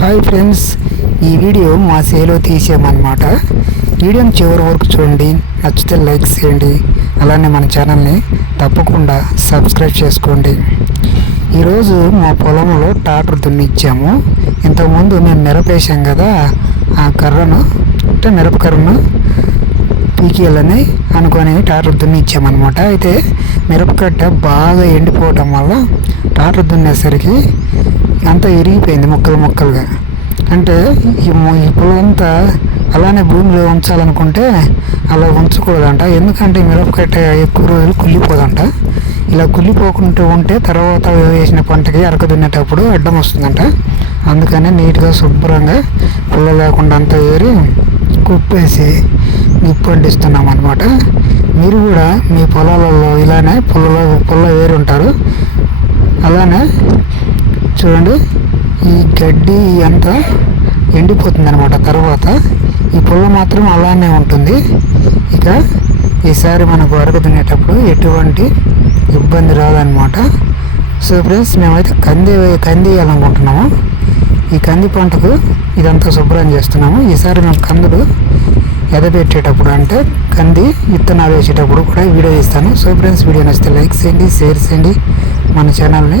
Hi friends ఈ video మా సేలో తీసామన్నమాట వీడియోని చివరి వరకు చూడండి నచ్చితే లైక్ చేయండి అలానే మన ఛానల్ని తప్పకుండా సబ్స్క్రైబ్ చేసుకోండి. ఈరోజు మా పొలంలో టాటర్ దున్నిచ్చాము. ఇంతకుముందు మేము మిరపేసాం కదా ఆ కర్రను అంటే మిరపకర్రను పీకేయాలని అనుకొని టాటర్ దున్నిచ్చామన్నమాట. అయితే మిరపకట్ట బాగా ఎండిపోవటం వల్ల టాటర్ దున్నేసరికి అంతా ఎరిగిపోయింది ముక్కలు ముక్కలుగా. అంటే ఈ పొలంతా అలానే భూమిలో ఉంచాలనుకుంటే అలా ఉంచకూడదంట. ఎందుకంటే మిరపకాయ మిరపకట్ట ఎక్కువ రోజులు కుళ్ళిపోదంట. ఇలా కుళ్ళిపోకుంటూ ఉంటే తర్వాత వేసిన పంటకి అరక దున్నేటప్పుడు అడ్డం వస్తుందంట. అందుకనే నీట్గా శుభ్రంగా పుల్ల లేకుండా అంతా ఏరి కుప్పేసి నిప్పు అంటిస్తున్నాం అనమాట మీరు కూడా మీ పొలాలలో ఇలానే పుల్లలో పుల్ల ఏరి ఉంటారు అలానే చూడండి. ఈ గడ్డి అంతా ఎండిపోతుంది అనమాట తర్వాత ఈ పొలం మాత్రం అలానే ఉంటుంది. ఇక ఈసారి మనకు అరగ తినేటప్పుడు ఎటువంటి ఇబ్బంది రాదనమాట సో ఫ్రెండ్స్ మేమైతే కంది కంది వేయాలనుకుంటున్నాము. ఈ కంది పంటకు ఇదంతా శుభ్రం చేస్తున్నాము. ఈసారి మేము కందులు ఎదబెట్టేటప్పుడు అంటే కంది విత్తనాలు వేసేటప్పుడు కూడా వీడియో ఇస్తాను సో ఫ్రెండ్స్ వీడియో నచ్చితే లైక్ చేయండి షేర్ చేయండి. మన ఛానల్ని